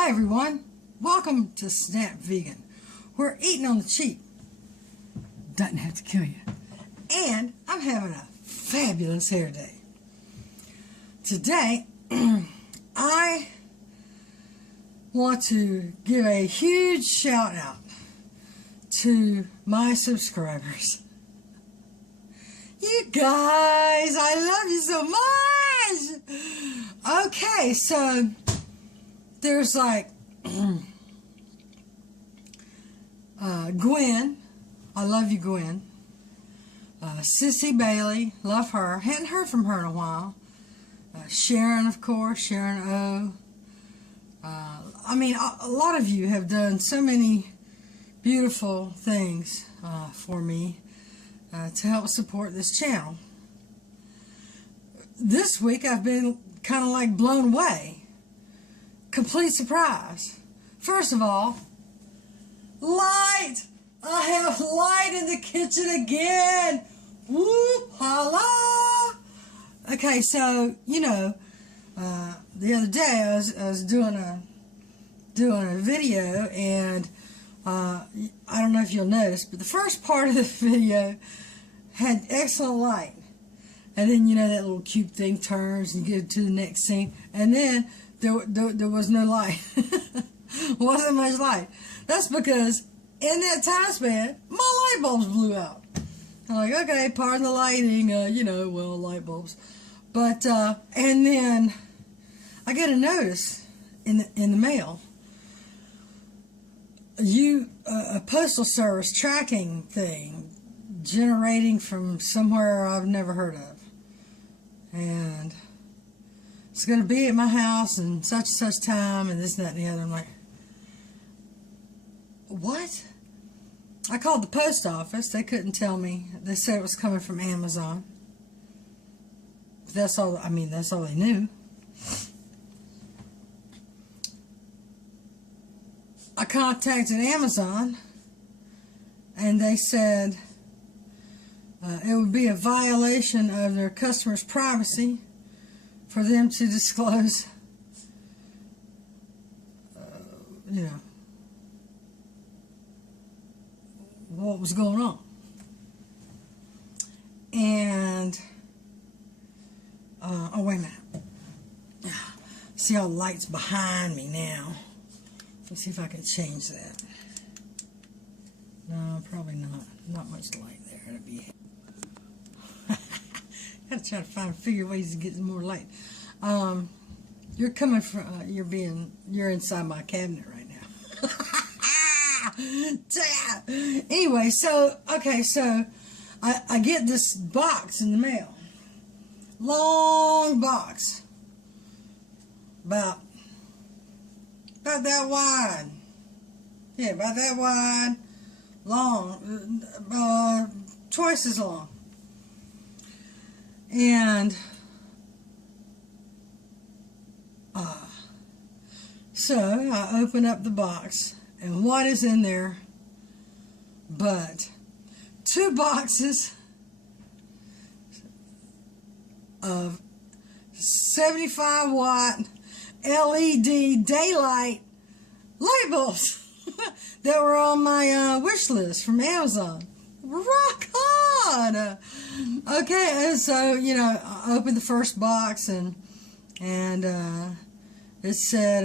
Hi everyone, welcome to Snap Vegan, where eating on the cheap doesn't have to kill you. And I'm having a fabulous hair day. Today, I want to give a huge shout out to my subscribers. You guys, I love you so much! Okay, so there's like Gwen, I love you, Gwen. Sissy Bailey, love her. Hadn't heard from her in a while. Sharon, of course, Sharon O. I mean, a lot of you have done so many beautiful things for me to help support this channel. This week I've been kind of like blown away. Complete surprise. First of all, light! I have light in the kitchen again! Whoop! Holla! Okay, so, you know, the other day I was doing a video, and I don't know if you'll notice, but the first part of the video had excellent light. And then, you know, that little cube thing turns and you get to the next scene. And then there was no light. Wasn't much light. That's because in that time span, my light bulbs blew out. I'm like, okay, pardon the lighting, you know, well, light bulbs. But, and then I get a notice in the mail. A postal service tracking thing generating from somewhere I've never heard of. And it's going to be at my house and such time and this and that and the other. I'm like, what? I called the post office. They couldn't tell me. They said it was coming from Amazon. But that's all, I mean, that's all they knew. I contacted Amazon and they said it would be a violation of their customers' privacy for them to disclose, you know, what was going on. And, oh, wait a minute. See all the lights behind me now. Let's see if I can change that. No, probably not. Not much light there. It'll be. Gotta try to figure ways to get more light. You're coming from. You're inside my cabinet right now. Anyway, so okay, so I get this box in the mail. Long box. About that wide. Yeah, about that wide. Long. Twice as long. And so I open up the box, and what is in there but 2 boxes of 75 watt LED daylight light bulbs that were on my wish list from Amazon. Rock on! Okay, and so, you know, I opened the first box and it said,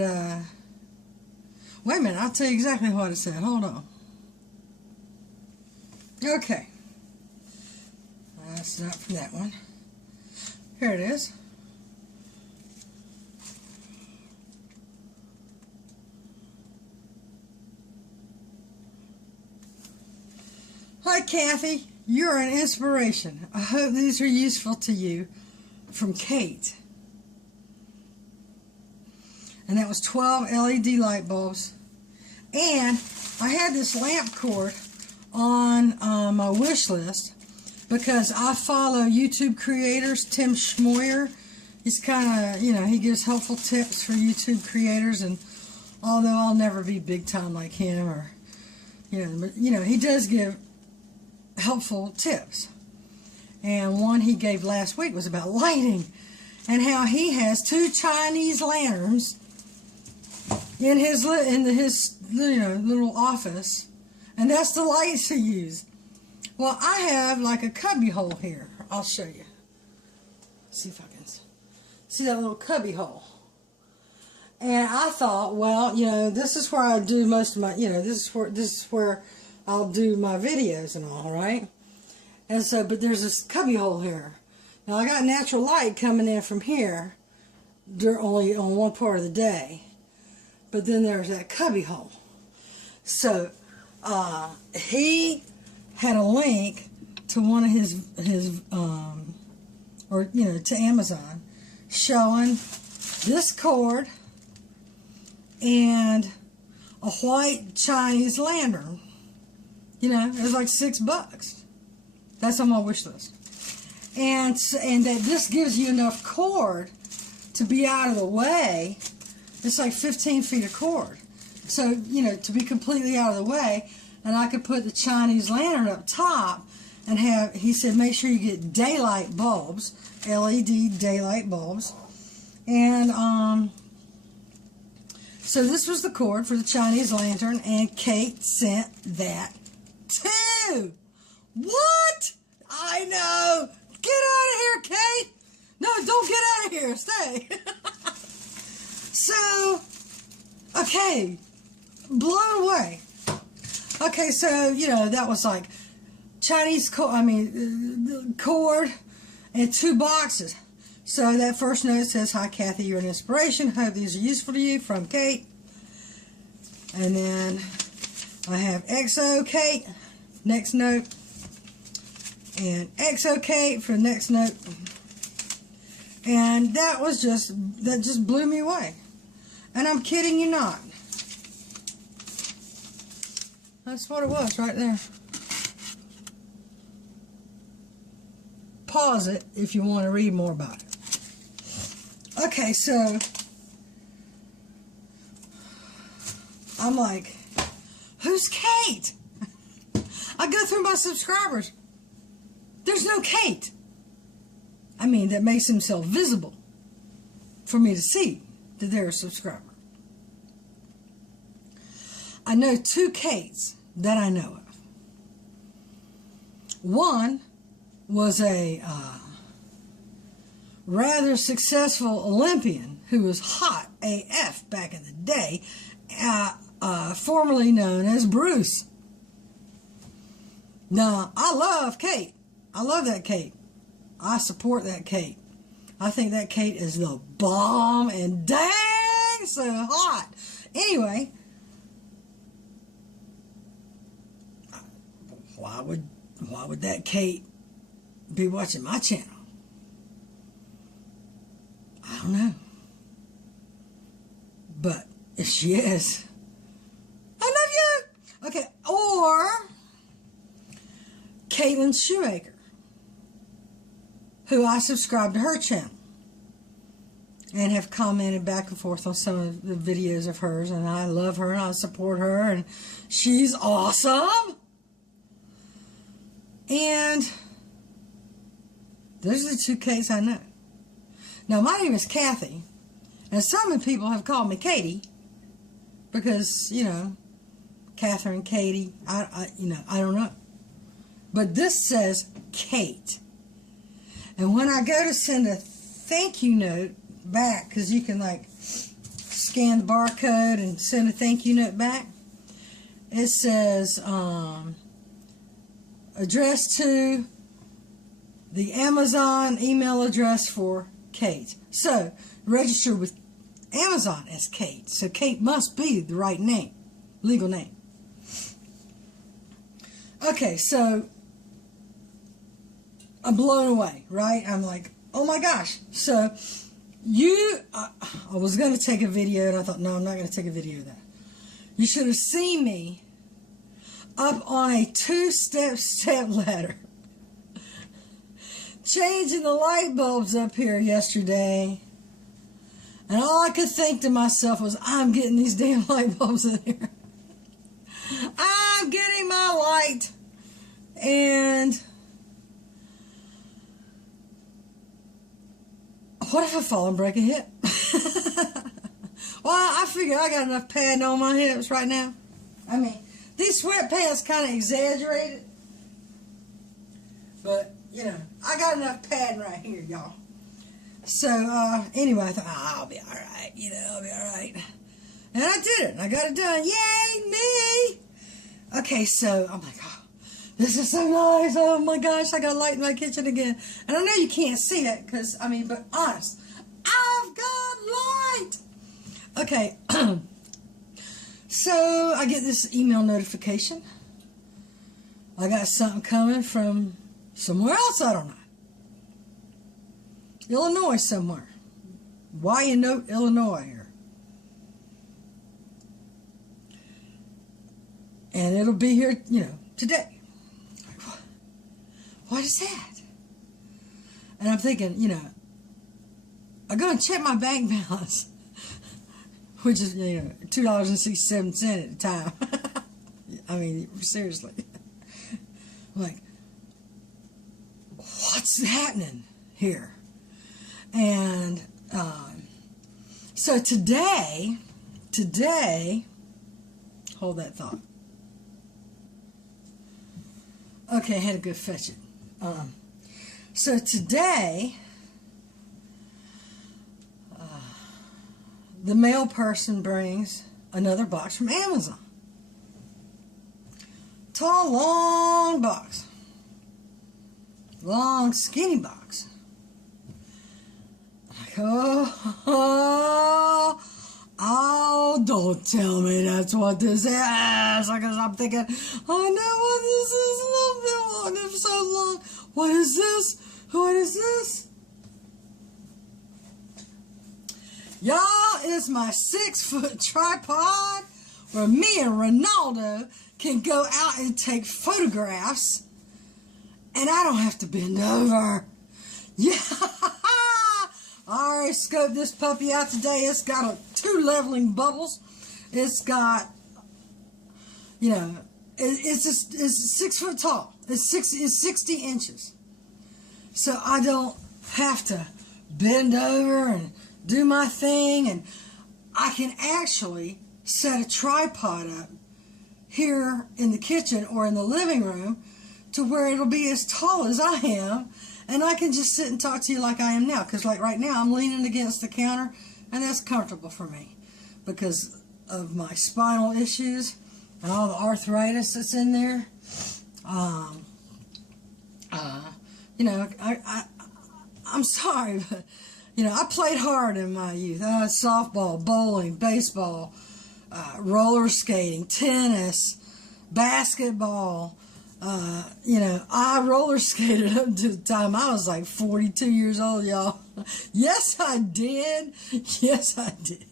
wait a minute, I'll tell you exactly what it said. Hold on. Okay. That's not from that one. Here it is. Hi, Kathy. You're an inspiration. I hope these are useful to you. From Kate. And that was 12 LED light bulbs. And I had this lamp cord on my wish list because I follow YouTube creators. Tim Schmoyer. He's kind of, you know, he gives helpful tips for YouTube creators. And although I'll never be big time like him, or, you know, he does give helpful tips. And one he gave last week was about lighting and how he has 2 Chinese lanterns in his little office, and that's the lights he used. Well, I have like a cubby hole here. I'll show you. See if I can see that little cubby hole. And I thought, well, this is where I do most of my, this is where I'll do my videos and all, right? And so, but there's this cubby hole here. Now I got natural light coming in from here, only on one part of the day. But then there's that cubby hole. So he had a link to one of his to Amazon, showing this cord and a white Chinese lantern. It was like $6. That's on my wish list. And that this gives you enough cord to be out of the way. It's like 15 feet of cord. So, to be completely out of the way. And I could put the Chinese lantern up top and he said, make sure you get daylight bulbs, LED daylight bulbs. And, so this was the cord for the Chinese lantern, and Kate sent that too. What? I know. Get out of here, Kate. No, don't get out of here. Stay. So, okay, blown away. Okay, so, that was like Chinese cord and 2 boxes. So that first note says, hi, Kathy, you're an inspiration. Hope these are useful to you, from Kate. And then I have XO Kate, next note. And XO Kate for next note. And that just blew me away. And I'm kidding you not. That's what it was right there. Pause it if you want to read more about it. Okay, so I'm like, who's Kate? I go through my subscribers. There's no Kate. That makes himself visible for me to see that they're a subscriber. I know 2 Kates that I know of. One was a rather successful Olympian who was hot AF back in the day, formerly known as Bruce. Now, I love Kate. I love that Kate. I support that Kate. I think that Kate is the bomb and dang so hot. Anyway, why would that Kate be watching my channel? I don't know. But if she is, I love you. Okay, or Caitlin Shoemaker, who I subscribe to her channel and have commented back and forth on some of the videos of hers, and I love her and I support her, and she's awesome. And those are the 2 Kates I know. Now, my name is Kathy, and some people have called me Katie because, Catherine, Katie, I don't know. But this says Kate. And when I go to send a thank you note back, because you can scan the barcode and send a thank you note back, it says addressed to the Amazon email address for Kate. So, register with Amazon as Kate. So Kate must be the right name, legal name. Okay, so I'm blown away, right? I'm like, oh my gosh. So I was going to take a video, and I thought, no, I'm not going to take a video of that. You should have seen me up on a 2-step ladder, changing the light bulbs up here yesterday. And all I could think to myself was, I'm getting these damn light bulbs in here. I'm getting my light. And what if I fall and break a hip? Well, I figure I got enough padding on my hips right now. I mean, these sweatpants kind of exaggerated. But, you know, I got enough padding right here, y'all. So, anyway, I thought, I'll be all right. You know, I'll be all right. And I did it. I got it done. Yay, me! Okay, so, I'm like, oh, this is so nice. Oh, my gosh, I got light in my kitchen again. And I know you can't see it because, I mean, but honest, I've got light. Okay, so I get this email notification. I got something coming from somewhere else, I don't know. Illinois somewhere. Why you note Illinois here? And it'll be here, you know, today. What is that? And I'm thinking, you know, I go and check my bank balance, which is, you know, $2.67 at the time. I mean, seriously. Like, what's happening here? And so today, hold that thought. Okay, I had to go fetch it. So today, the mail person brings another box from Amazon. Tall, long box. Long, skinny box. I'm like, oh, don't tell me that's what this is. Because I'm thinking, I know what this is. I've been wanting it for so long. What is this? What is this? Y'all, it's my 6-foot tripod where me and Ronaldo can go out and take photographs and I don't have to bend over. Yeah, I already scoped this puppy out today. It's got 2 leveling bubbles. It's got, you know, it's 6 foot tall. It's 60 inches. So I don't have to bend over and do my thing, and I can actually set a tripod up here in the kitchen or in the living room to where it'll be as tall as I am, and I can just sit and talk to you like I am now, because like right now I'm leaning against the counter, and that's comfortable for me because of my spinal issues and all the arthritis that's in there. You know, I'm sorry, but you know, I played hard in my youth. I had softball, bowling, baseball, roller skating, tennis, basketball. You know, I roller skated up to the time I was like 42 years old, y'all. Yes, I did. Yes, I did.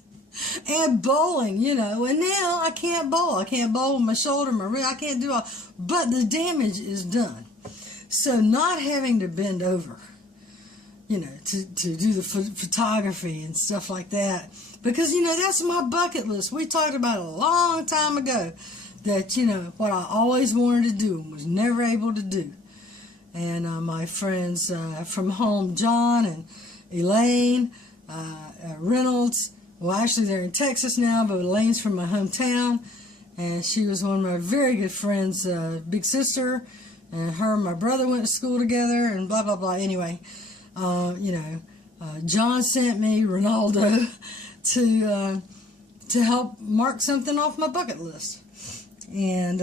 And bowling, you know, and now I can't bowl. I can't bowl with my shoulder, my wrist. I can't do all. But the damage is done. So not having to bend over, you know, to do the photography and stuff like that. Because, you know, that's my bucket list. We talked about it a long time ago that, you know, what I always wanted to do and was never able to do. And my friends from home, John and Elaine Reynolds, well, actually they're in Texas now, but Elaine's from my hometown. And she was one of my very good friends, big sister. And her and my brother went to school together and blah, blah, blah. Anyway, you know, John sent me Ronaldo to help mark something off my bucket list. And,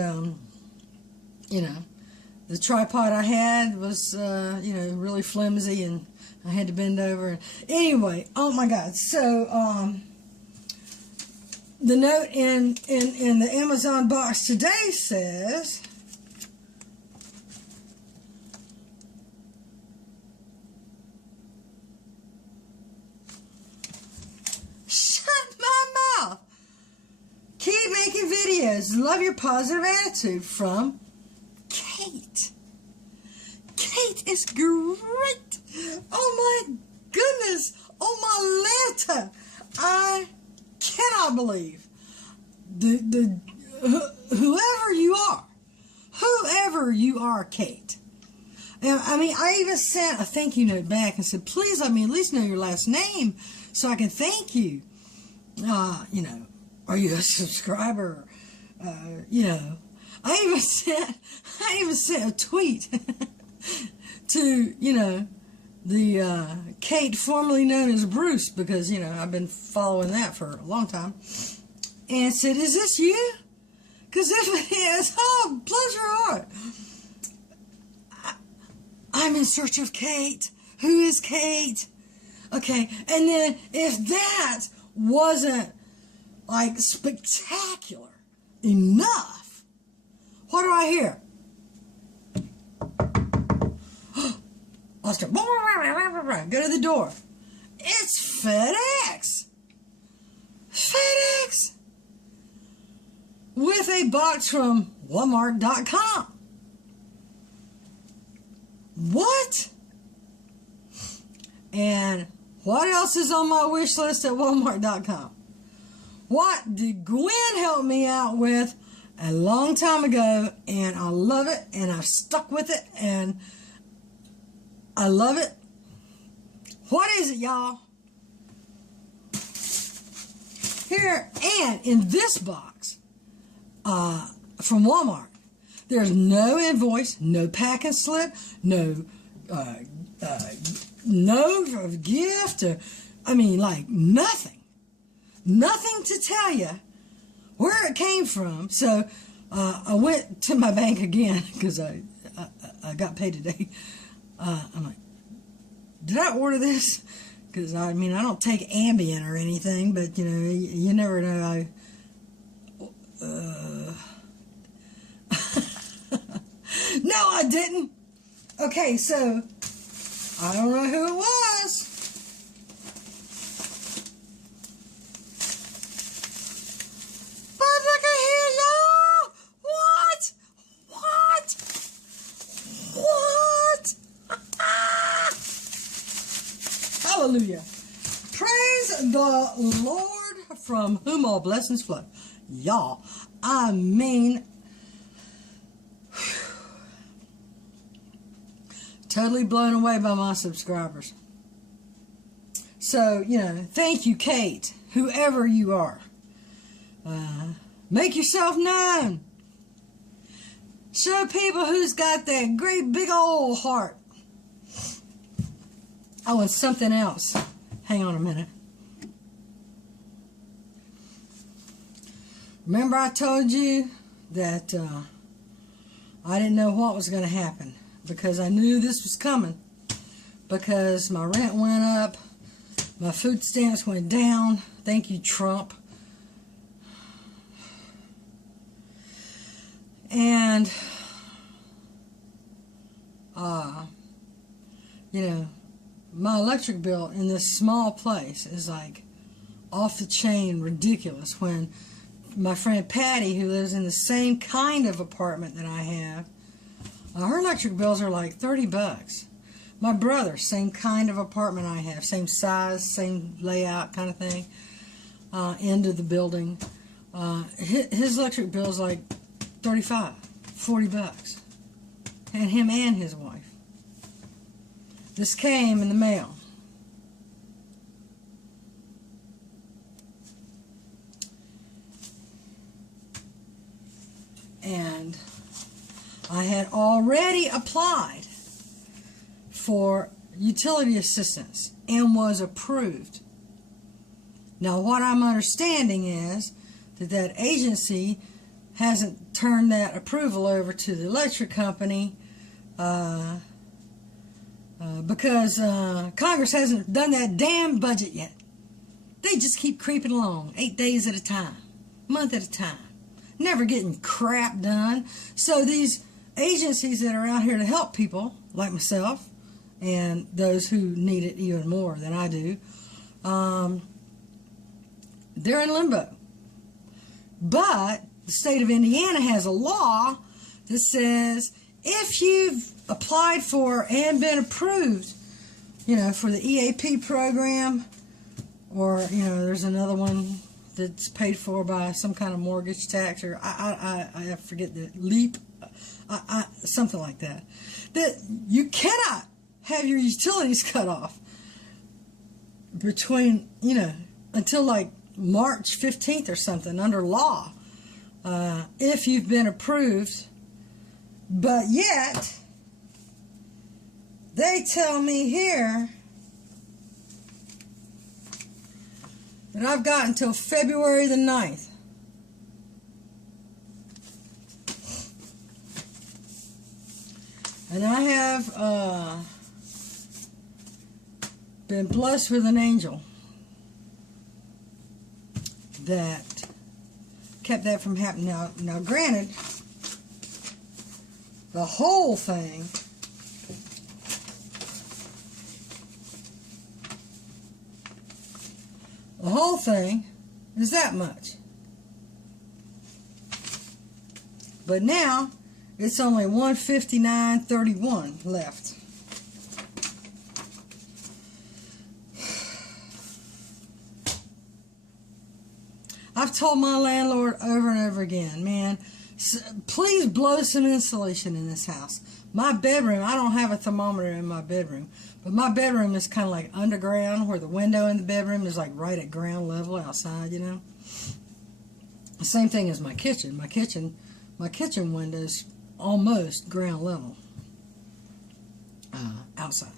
you know, the tripod I had was, you know, really flimsy and I had to bend over. Anyway, oh my God. So, the note in the Amazon box today says, keep making videos. Love your positive attitude, from Kate. Kate is great. Oh my goodness. Oh my Lanta. I cannot believe whoever you are, Kate. And I mean, I even sent a thank you note back and said, please let me at least know your last name so I can thank you. you know, are you a subscriber? You know, I even sent a tweet to, you know, the Kate formerly known as Bruce, because, you know, I've been following that for a long time, and said, is this you? Because if it is, oh, bless your heart. I'm in search of Kate. Who is Kate? Okay, and then if that wasn't like spectacular enough, what do I hear? Oscar, go to the door. It's FedEx. FedEx. With a box from Walmart.com. What? And what else is on my wish list at Walmart.com? What did Gwen help me out with a long time ago, and I love it, and I've stuck with it, and I love it. What is it, y'all? Here, and in this box from Walmart, there's no invoice, no packing slip, no note of gift, or, I mean, like nothing. Nothing to tell you where it came from. So I went to my bank again, because I got paid today. I'm like, did I order this? Because, I mean, I don't take Ambien or anything, but, you know, you never know. No, I didn't. Okay, so I don't know who it was. But look at here, y'all. What? Hallelujah. Praise the Lord, from whom all blessings flow. Y'all, I mean, totally blown away by my subscribers. So, you know, thank you, Kate, whoever you are. Make yourself known. Show people who's got that great big old heart. Oh, and something else. Hang on a minute. Remember I told you that I didn't know what was going to happen, because I knew this was coming, because my rent went up, my food stamps went down. Thank you, Trump. And, you know, my electric bill in this small place is like off the chain ridiculous, when my friend Patty, who lives in the same kind of apartment that I have, her electric bills are like $30. My brother, same kind of apartment I have, same size, same layout kind of thing, end of the building. His electric bill is like $35, $40. And him and his wife. This came in the mail. And I had already applied for utility assistance and was approved. Now, what I'm understanding is that that agency hasn't turned that approval over to the electric company because Congress hasn't done that damn budget yet. They just keep creeping along, 8 days at a time, month at a time, never getting crap done. So these agencies that are out here to help people like myself and those who need it even more than I do, they're in limbo. But the state of Indiana has a law that says if you've applied for and been approved, you know, for the EAP program, or, you know, there's another one that's paid for by some kind of mortgage tax, or I forget the LEAP, something like that, that you cannot have your utilities cut off between, you know, until like March 15th or something under law, if you've been approved. But yet, they tell me here that I've got until February the 9th. And I have been blessed with an angel that kept that from happening. Now granted, the whole thing is that much. But now it's only $159.31 left. I've told my landlord over and over again, man, please blow some insulation in this house. My bedroom, I don't have a thermometer in my bedroom, but my bedroom is kind of like underground, where the window in the bedroom is like right at ground level outside, you know. The same thing as my kitchen. My kitchen window's almost ground level outside.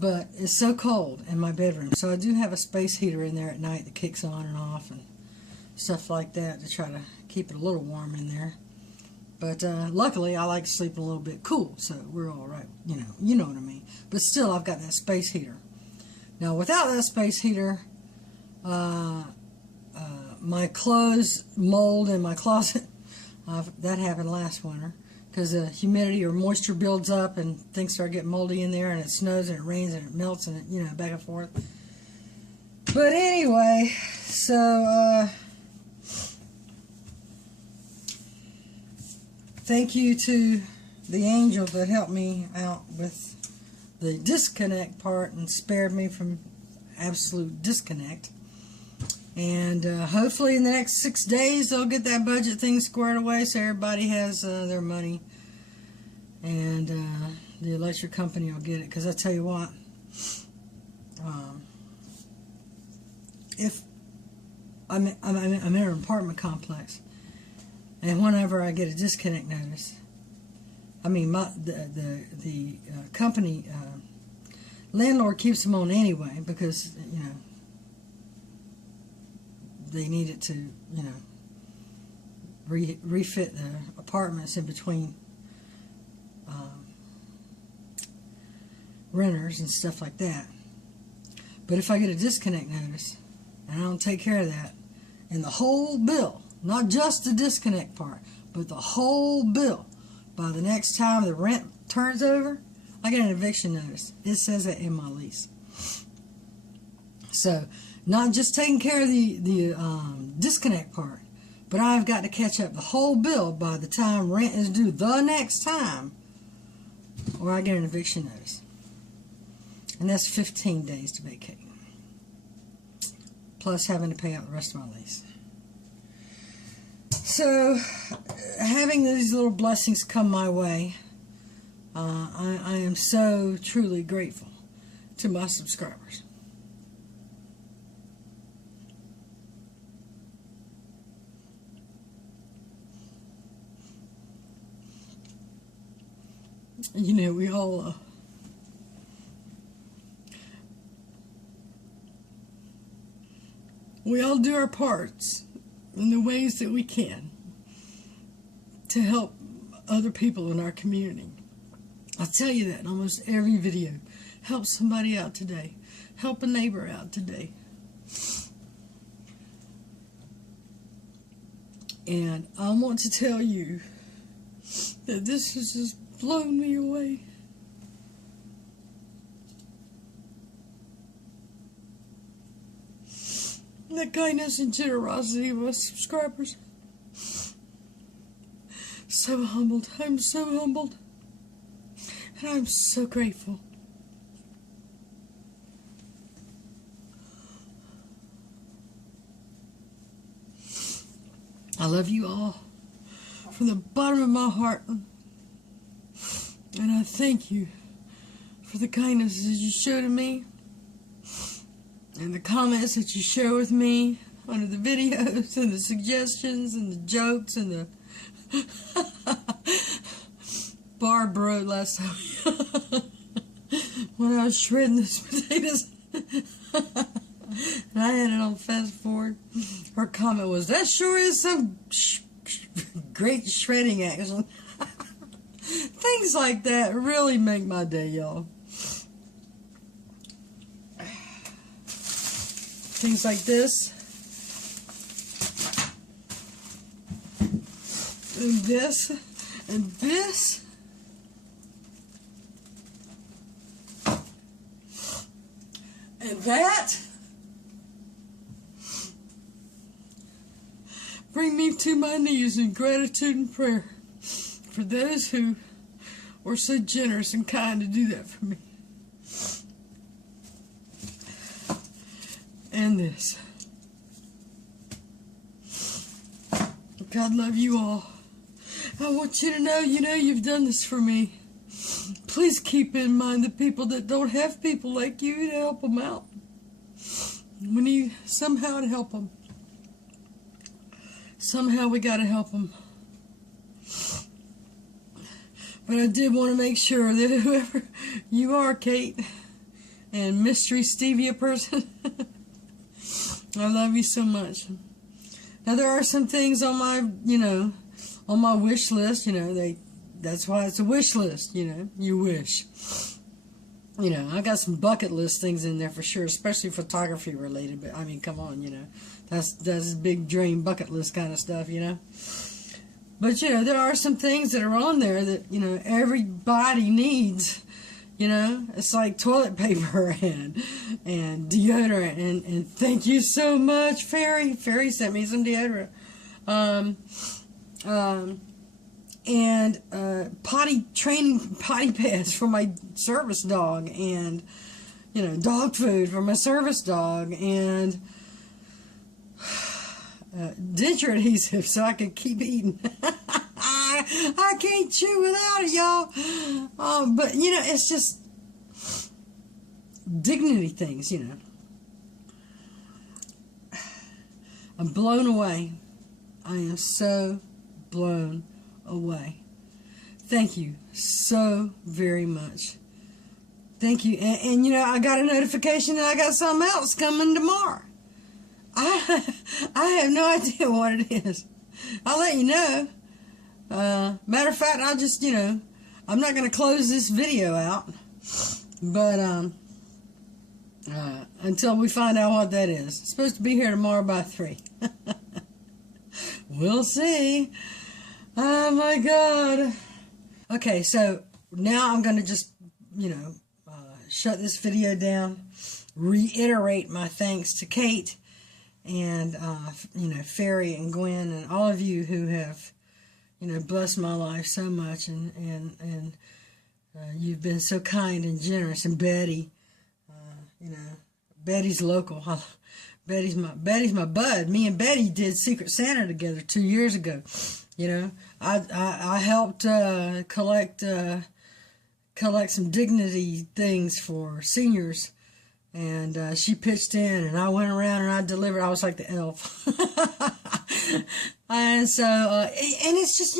But it's so cold in my bedroom, so I do have a space heater in there at night that kicks on and off and stuff like that to try to keep it a little warm in there. But luckily, I like to sleep a little bit cool, so we're all right. You know what I mean. But still, I've got that space heater. Now, without that space heater, my clothes mold in my closet. That happened last winter because the humidity or moisture builds up and things start getting moldy in there, and it snows and it rains and it melts and it, back and forth. But anyway, so thank you to the angel that helped me out with the disconnect part and spared me from absolute disconnect. And hopefully in the next 6 days they'll get that budget thing squared away so everybody has their money. And the electric company will get it. Because I tell you what, if I'm in an apartment complex, and whenever I get a disconnect notice, I mean the company landlord keeps them on anyway because they need it to refit the apartments in between renters and stuff like that. But if I get a disconnect notice and I don't take care of that, and the whole bill, not just the disconnect part, but the whole bill, by the next time the rent turns over, I get an eviction notice. It says that in my lease. So, not just taking care of the disconnect part, but I've got to catch up the whole bill by the time rent is due the next time, or I get an eviction notice. And that's 15 days to vacate, plus having to pay out the rest of my lease. So, having these little blessings come my way, I am so truly grateful to my subscribers. We all do our parts in the ways that we can to help other people in our community. I'll tell you that in almost every video. Help somebody out today. Help a neighbor out today. And I want to tell you that this has just blown me away. The kindness and generosity of my subscribers. So humbled. I'm so humbled. And I'm so grateful. I love you all from the bottom of my heart. And I thank you for the kindness that you show to me and the comments that you share with me under the videos and the suggestions and the jokes and the Barb wrote last time when I was shredding those potatoes and I had it on fast forward. Her comment was, "That sure is some great shredding action." Things like that really make my day, y'all. Things like this. And this. And this. And that. Bring me to my knees in gratitude and prayer for those who were so generous and kind to do that for me. And this. God love you all. I want you to know, you've done this for me. Please keep in mind the people that don't have people like you to help them out. We need somehow to help them. Somehow we got to help them. But I did want to make sure that whoever you are, Kate, and mystery stevia person, I love you so much. Now there are some things on my, on my wish list, that's why it's a wish list, you wish. I got some bucket list things in there for sure, especially photography related, but I mean, come on, that's big dream bucket list kind of stuff, But, there are some things that are on there that, everybody needs. It's like toilet paper and deodorant. And thank you so much, Fairy. Fairy sent me some deodorant. And potty pads for my service dog. And, dog food for my service dog. And denture adhesive so I can keep eating. I can't chew without it, y'all. But, it's just dignity things, I'm blown away. I am so blown away. Thank you so very much. Thank you. And I got a notification that I got something else coming tomorrow. I have no idea what it is. I'll let you know. Matter of fact, I'll just, I'm not going to close this video out. But, until we find out what that is. It's supposed to be here tomorrow by 3. We'll see. Oh my God. Okay, so now I'm going to just, shut this video down. Reiterate my thanks to Kate. And, Fairy and Gwen and all of you who have, blessed my life so much. And you've been so kind and generous. And Betty, Betty's local. Betty's my bud. Me and Betty did Secret Santa together 2 years ago. I helped collect some dignity things for seniors. And she pitched in, and I went around and I delivered. I was like the elf. And so, and it's just,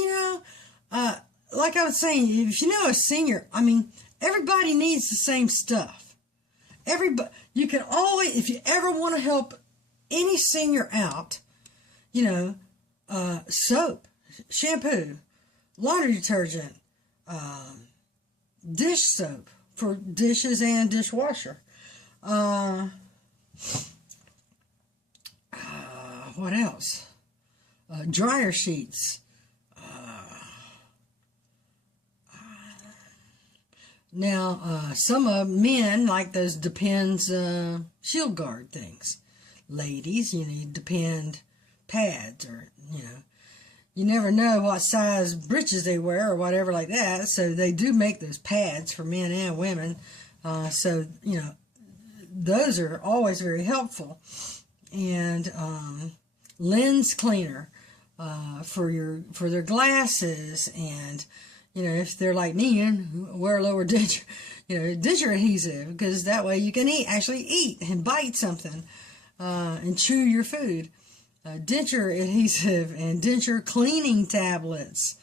like I was saying, if a senior, I mean, everybody needs the same stuff. You can always, if you ever want to help any senior out, soap, shampoo, laundry detergent, dish soap for dishes and dishwasher. What else? Dryer sheets. Now, some of men like those Depends shield guard things. Ladies, you need Depend pads, or, you never know what size breeches they wear or whatever like that. So they do make those pads for men and women. So, those are always very helpful. And lens cleaner for their glasses, and You know, if they're like me and wear lower denture, denture adhesive, because that way you can actually eat and bite something and chew your food. Denture adhesive and denture cleaning tablets.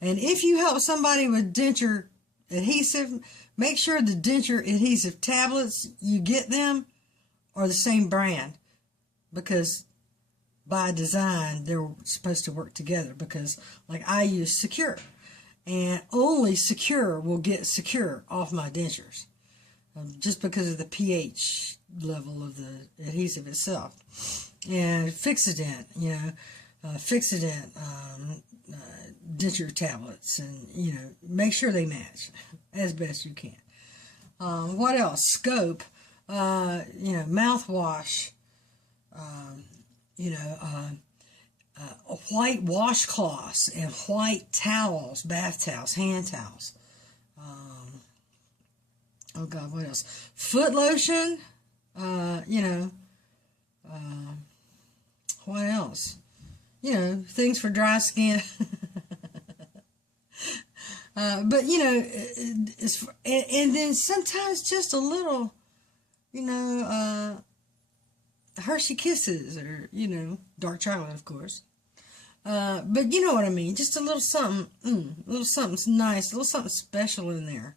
And if you help somebody with denture adhesive, make sure the denture adhesive tablets you get them are the same brand, because by design they're supposed to work together, because like I use Secure, and only Secure will get Secure off my dentures, just because of the pH level of the adhesive itself. And Fixodent, Fixodent denture tablets, and make sure they match as best you can. What else? Scope, mouthwash, white washcloths and white towels, bath towels, hand towels. Oh God, what else? Foot lotion, what else? Things for dry skin. But and then sometimes just a little, Hershey Kisses, or dark chocolate, of course. But you know what I mean. Just a little something, a little something nice, a little something special in there,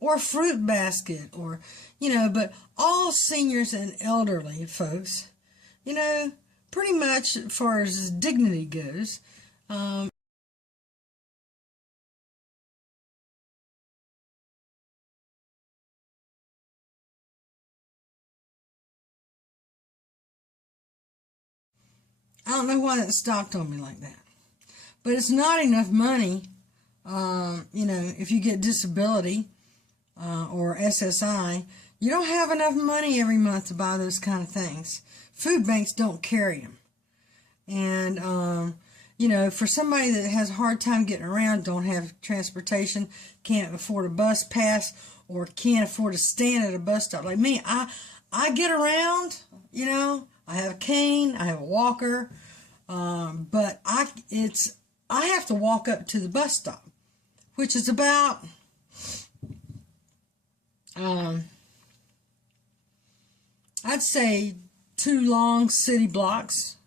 or a fruit basket, or But all seniors and elderly folks, pretty much as far as dignity goes, I don't know why that stopped on me like that. But it's not enough money, if you get disability or SSI, you don't have enough money every month to buy those kind of things. Food banks don't carry them. And, for somebody that has a hard time getting around, don't have transportation, can't afford a bus pass, or can't afford to stand at a bus stop. Like me, I get around, I have a cane, I have a walker, but I have to walk up to the bus stop, which is about, I'd say 2 long city blocks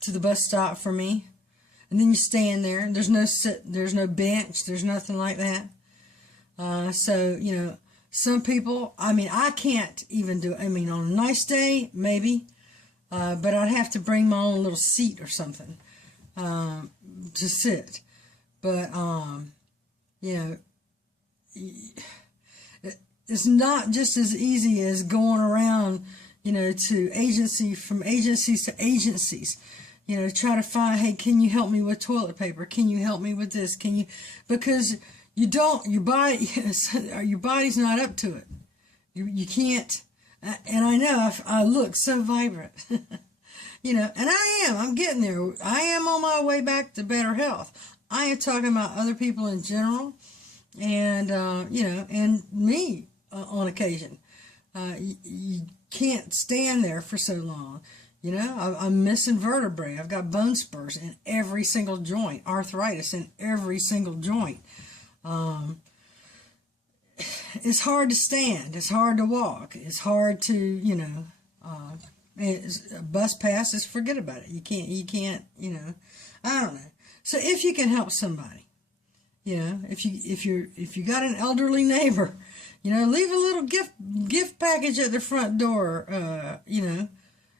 to the bus stop for me. And then you stand there, and there's no bench, there's nothing like that. So, some people, I can't even do it. On a nice day, maybe, but I'd have to bring my own little seat or something to sit. But, it's not just as easy as going around, to from agencies to agencies, try to find, hey, can you help me with toilet paper? Can you help me with this? Because your body's not up to it. You can't, and I know I look so vibrant, and I'm getting there. I am on my way back to better health. I am talking about other people in general, and, and me on occasion. You can't stand there for so long. I'm missing vertebrae. I've got bone spurs in every single joint, arthritis in every single joint. It's hard to stand. It's hard to walk. It's hard to, bus passes, forget about it. You can't, I don't know. So if you can help somebody, if you got an elderly neighbor, leave a little gift package at the front door,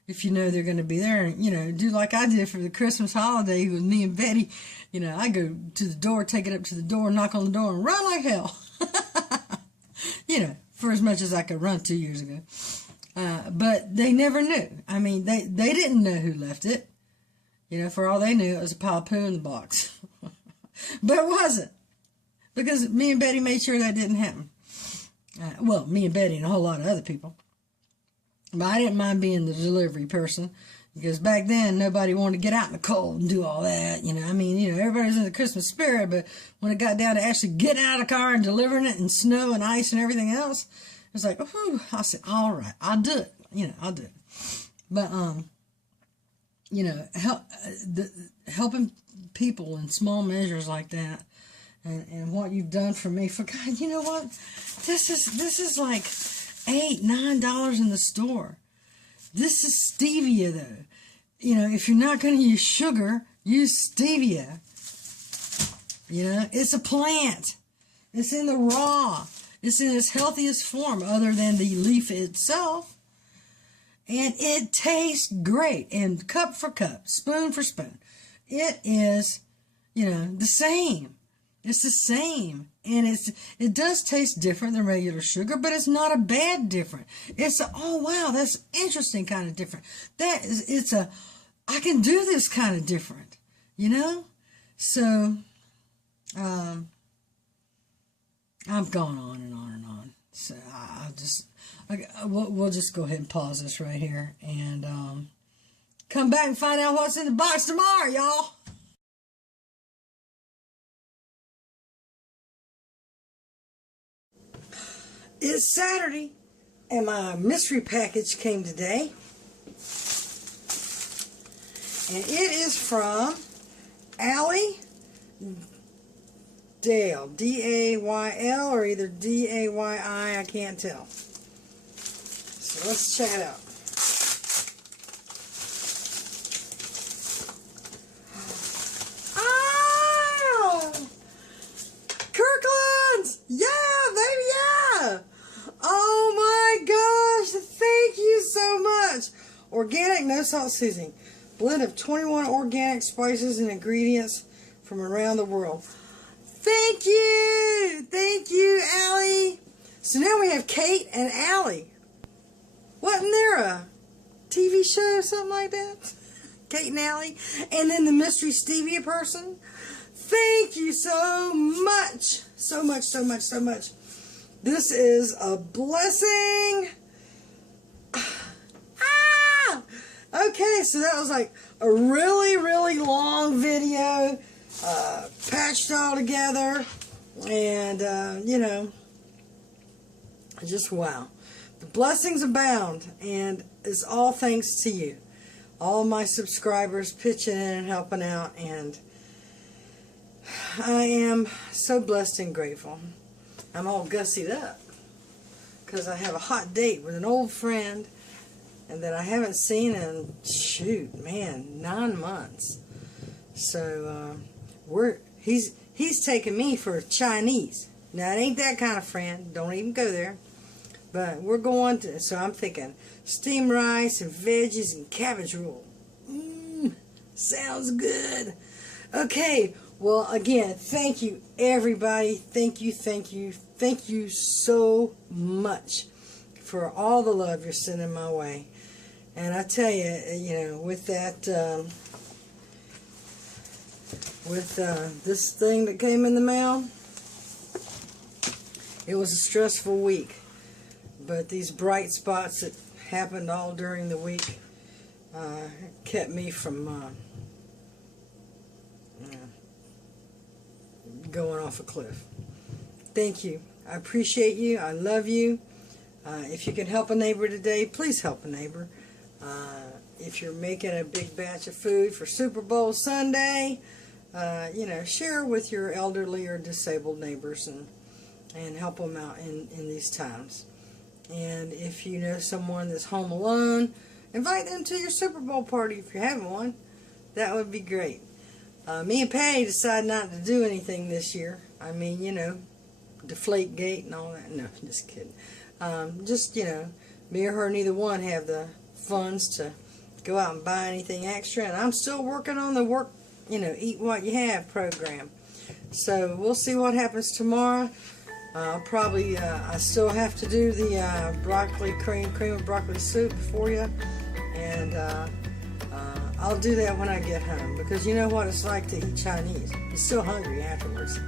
if they're going to be there, and, do like I did for the Christmas holiday with me and Betty. I go to the door, take it up to the door, knock on the door, and run like hell. For as much as I could run 2 years ago. But they never knew. They didn't know who left it. For all they knew, it was a pile of poo in the box. But it wasn't. Because me and Betty made sure that didn't happen. Well, me and Betty and a whole lot of other people. But I didn't mind being the delivery person, because back then nobody wanted to get out in the cold and do all that. Everybody was in the Christmas spirit, but when it got down to actually getting out of the car and delivering it in snow and ice and everything else, it was like, oh, I said, all right, I'll do it. I'll do it. But helping people in small measures like that and what you've done for me. For God, you know what? This is like $8-9 in the store. This is stevia, though. You know, if you're not going to use sugar, use stevia. You know, it's a plant. It's in the raw. It's in its healthiest form other than the leaf itself. And it tastes great. And cup for cup, spoon for spoon. It is, you know, the same. It's the same. And it does taste different than regular sugar, but it's not a bad different. It's a, oh wow, that's interesting kind of different. It's a, I can do this kind of different, you know? So, I've gone on and on and on. So we'll just go ahead and pause this right here and come back and find out what's in the box tomorrow, y'all. It's Saturday, and my mystery package came today. And it is from Allie Dale, D-A-Y-L, or either D-A-Y-I, I can't tell. So let's check it out. Oh! Kirkland's! Yeah, baby, yeah! Oh my gosh, thank you so much! Organic, no salt seasoning. Blend of 21 organic spices and ingredients from around the world. Thank you, Allie. So now we have Kate and Allie. Wasn't there a TV show or something like that? Kate and Allie, and then the mystery stevia person. Thank you so much, so much, so much, so much. This is a blessing. Okay, so that was like a really, really long video, patched all together, and, you know, just wow. The blessings abound, and it's all thanks to you. All my subscribers pitching in and helping out, and I am so blessed and grateful. I'm all gussied up because I have a hot date with an old friend and that I haven't seen in, shoot, man, 9 months. So he's taking me for Chinese. Now, it ain't that kind of friend. Don't even go there. But we're going to, so I'm thinking steamed rice and veggies and cabbage roll. Sounds good. Okay, well, again, thank you, everybody. Thank you, thank you, thank you so much for all the love you're sending my way. And I tell you, you know, with that, this thing that came in the mail, it was a stressful week. But these bright spots that happened all during the week kept me from going off a cliff. Thank you. I appreciate you. I love you. If you can help a neighbor today, please help a neighbor. If you're making a big batch of food for Super Bowl Sunday, you know, share with your elderly or disabled neighbors and help them out in these times. And if you know someone that's home alone, invite them to your Super Bowl party if you're having one. That would be great. Me and Patty decided not to do anything this year. I mean, you know, deflate gate and all that. No, just kidding. Just, you know, me or her, neither one have the funds to go out and buy anything extra. And I'm still working on the eat what you have program. So we'll see what happens tomorrow. Probably, I still have to do the broccoli cream of broccoli soup for you. And I'll do that when I get home, because you know what it's like to eat Chinese. You're still hungry afterwards.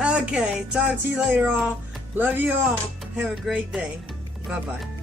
Okay, talk to you later all. Love you all. Have a great day. Bye-bye.